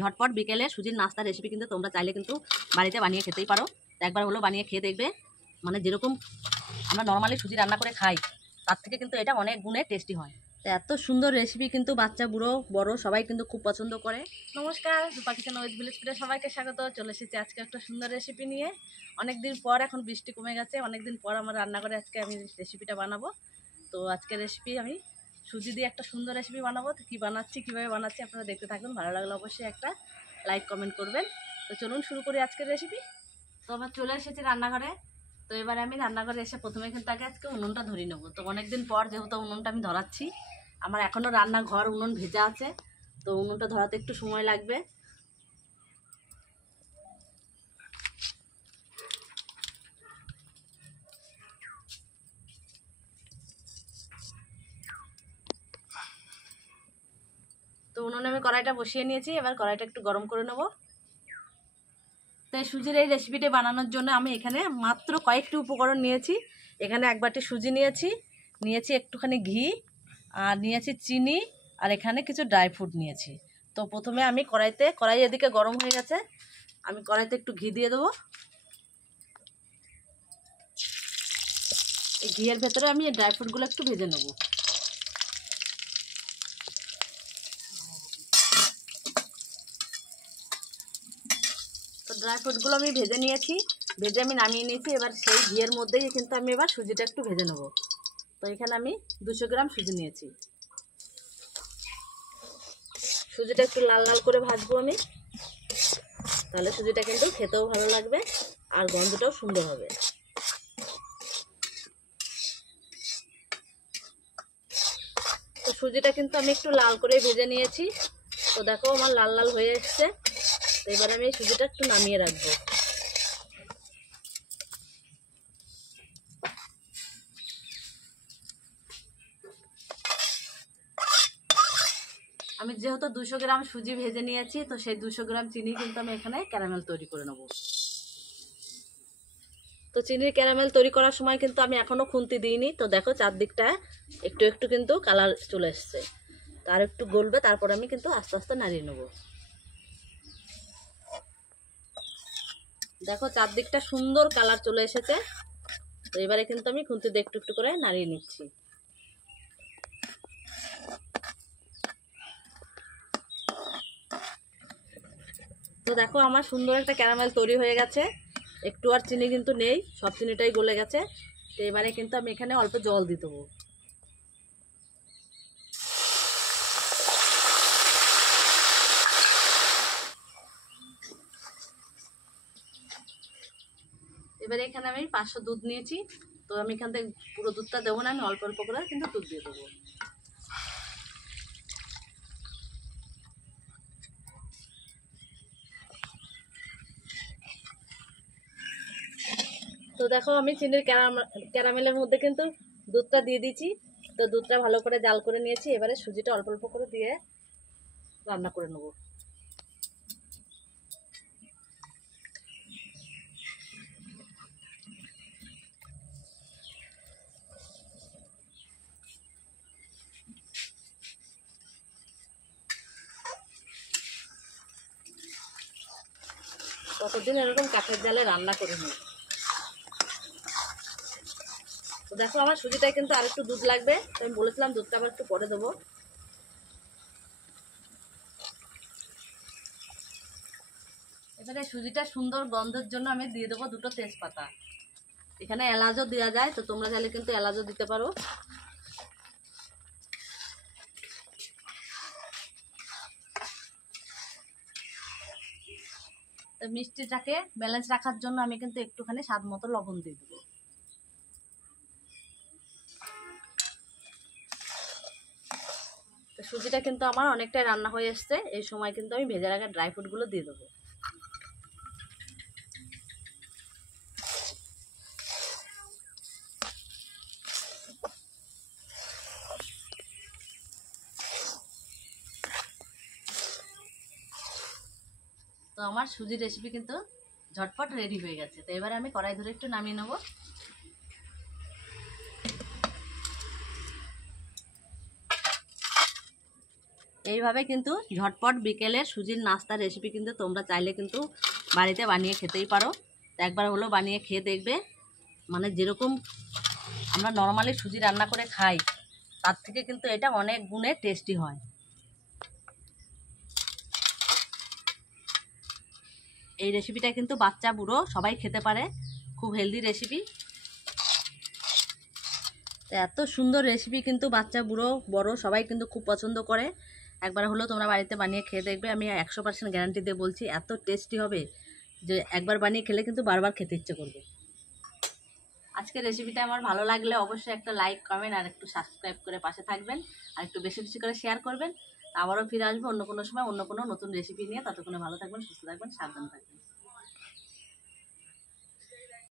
ঝটপট বিকেলে সুজির নাস্তার রেসিপি কিন্তু তোমরা চাইলে কিন্তু বাড়িতে বানিয়ে খেতেই পারো। একবার হলো বানিয়ে খেয়ে দেখবে, মানে যেরকম আমরা নর্মালি সুজি রান্না করে খাই তার থেকে কিন্তু এটা অনেক গুণে টেস্টি হয়। তো এত সুন্দর রেসিপি কিন্তু বাচ্চা বুড়ো বড় সবাই কিন্তু খুব পছন্দ করে। নমস্কার, রূপা কিচেন উইথ ভিলেজ ফুডে সবাইকে স্বাগত। চলে এসেছি আজকে একটা সুন্দর রেসিপি নিয়ে। অনেকদিন পর, এখন বৃষ্টি কমে গেছে, অনেকদিন পর আমার রান্নাঘরে আজকে আমি রেসিপিটা বানাবো। তো আজকের রেসিপি আমি সুজি দিয়ে একটা সুন্দর রেসিপি বানাবো। তো কী বানাচ্ছি, কীভাবে বানাচ্ছি আপনারা দেখতে থাকুন। ভালো লাগলে অবশ্যই একটা লাইক কমেন্ট করবেন। তো চলুন শুরু করি আজকের রেসিপি। তো আমার চলে এসেছি রান্নাঘরে। তো এবারে আমি রান্নাঘরে এসে প্রথমে কিন্তু আজকে উনুনটা ধরিয়ে নেবো। তো অনেকদিন পর যেহেতু উনুনটা আমি ধরাচ্ছি, আমার এখনও রান্নাঘর উনুন ভেজা আছে, তো উনুনটা ধরাতে একটু সময় লাগবে। তো উনুনে আমি কড়াইটা বসিয়ে নিয়েছি, এবার কড়াইটা একটু গরম করে নেব। তো সুজির এই রেসিপিটা বানানোর জন্য আমি এখানে মাত্র কয়েকটি উপকরণ নিয়েছি। এখানে এক বাটি সুজি নিয়েছি একটুখানি ঘি, আর নিয়েছি চিনি, আর এখানে কিছু ড্রাই ফ্রুট নিয়েছি। তো প্রথমে আমি কড়াই এদিকে গরম হয়ে গেছে, আমি কড়াইতে একটু ঘি দিয়ে দেবো। এই ঘিয়ের ভেতরে আমি এই ড্রাই ফ্রুটগুলো একটু ভেজে নেব। তো ড্রাই ফ্রুটগুলো আমি ভেজে নিয়েছি, ভেজে আমি নামিয়ে নিয়েছি। এবার সেই ঘিয়ের মধ্যেই কিন্তু আমি এবার সুজিটা একটু ভেজে নেব। তো এখানে আমি 200 গ্রাম সুজি নিয়েছি। সুজিটা একটু লাল লাল করে ভাজবো আমি, তাহলে সুজিটা কিন্তু খেতেও ভালো লাগবে আর গন্ধটাও সুন্দর হবে। তো সুজিটা কিন্তু আমি একটু লাল করে ভেজে নিয়েছি। তো দেখো আমার লাল লাল হয়ে এসছে। তো এবার আমি এই সুজিটা একটু নামিয়ে রাখবো। আমি যেহেতু 200 গ্রাম সুজি ভেজে নিয়েছি, তো সেই 200 গ্রাম চিনি কিন্তু আমি এখানে ক্যারামেল তৈরি করে নেব। তো চিনির ক্যারামেল তৈরি করার সময় কিন্তু আমি এখনও খুন্তি দিইনি। তো দেখো চারদিকটা একটু একটু কিন্তু কালার চলে এসছে। তো আর একটু গলবে, তারপর আমি কিন্তু আস্তে আস্তে নাড়িয়ে নেব। দেখো চারদিকটা সুন্দর কালার চলে এসেছে। তো এবারে কিন্তু আমি খুন্তি দিয়ে একটু একটু করে নাড়িয়ে নিচ্ছি। তো দেখো আমার সুন্দর একটা ক্যারামেল তৈরি হয়ে গেছে, একটু আর চিনি কিন্তু নেই, সব চিনিটাই গলে গেছে। তো এবারে কিন্তু আমি এখানে অল্প জল দিয়ে দেবো। এবারে এখানে আমি 500 দুধ নিয়েছি। তো আমি এখান থেকে পুরো দুধটা দেবো না, আমি অল্প অল্প করে কিন্তু দুধ দিয়ে দেবো। তো দেখো আমি চিনির ক্যারামেলের মধ্যে কিন্তু দুধটা দিয়ে দিয়েছি। তো দুধটা ভালো করে জাল করে নিয়েছি। এবারে সুজিটা অল্প অল্প করে দিয়ে রান্না করে নেবো। কতদিন এরকম কাঠের জালে রান্না করে নিই। তো দেখো আমার সুজিটায় কিন্তু আর একটু দুধ লাগবে, তো আমি বলেছিলাম দুধটা আবার একটু পরে দেবো। এবারে সুজিটা সুন্দর গন্ধের জন্য আমি দিয়ে দেবো 2টো তেজপাতা। এখানে এলাচও দেওয়া যায়, তো তোমরা চাইলে কিন্তু এলাচও দিতে পারো। তো মিষ্টিটাকে ব্যালেন্স রাখার জন্য আমি কিন্তু একটুখানি স্বাদ মতো লবণ দিয়ে দেবো। তো সুজিটা কিন্তু আমার অনেকটাই রান্না হয়ে এসছে। এই সময় কিন্তু আমি ভেজে রাখা ড্রাই ফ্রুটগুলো দিয়ে দেবো। তো আমার সুজির রেসিপি কিন্তু ঝটপট রেডি হয়ে গেছে। তো এবারে আমি কড়াই ধরে একটু নামিয়ে নেব। এইভাবে কিন্তু ঝটপট বিকেলের সুজির নাস্তার রেসিপি কিন্তু তোমরা চাইলে কিন্তু বাড়িতে বানিয়ে খেতেই পারো। তো একবার হলো বানিয়ে খেয়ে দেখবে, মানে যেরকম আমরা নর্মালি সুজি রান্না করে খাই তার থেকে কিন্তু এটা অনেক গুণে টেস্টি হয়। এই রেসিপিটা কিন্তু বাচ্চা বুড়ো সবাই খেতে পারে, খুব হেলদি রেসিপি। তো এত সুন্দর রেসিপি কিন্তু বাচ্চা বুড়ো বড় সবাই কিন্তু খুব পছন্দ করে। একবার হলো তোমরা বাড়িতে বানিয়ে খেয়ে দেখবে, আমি 100% গ্যারান্টি দিয়ে বলছি এত টেস্টি হবে যে একবার বানিয়ে খেলে কিন্তু বারবার খেতে ইচ্ছে করবে। আজকের রেসিপিটা আমার ভালো লাগলে অবশ্যই একটা লাইক কমেন্ট আর একটু সাবস্ক্রাইব করে পাশে থাকবেন, আর একটু বেশি বেশি করে শেয়ার করবেন। আবারও ফিরে আসবো অন্য কোনো সময় অন্য কোনো নতুন রেসিপি নিয়ে। ততক্ষণে ভালো থাকবেন, সুস্থ থাকবেন, সাবধানে থাকবেন।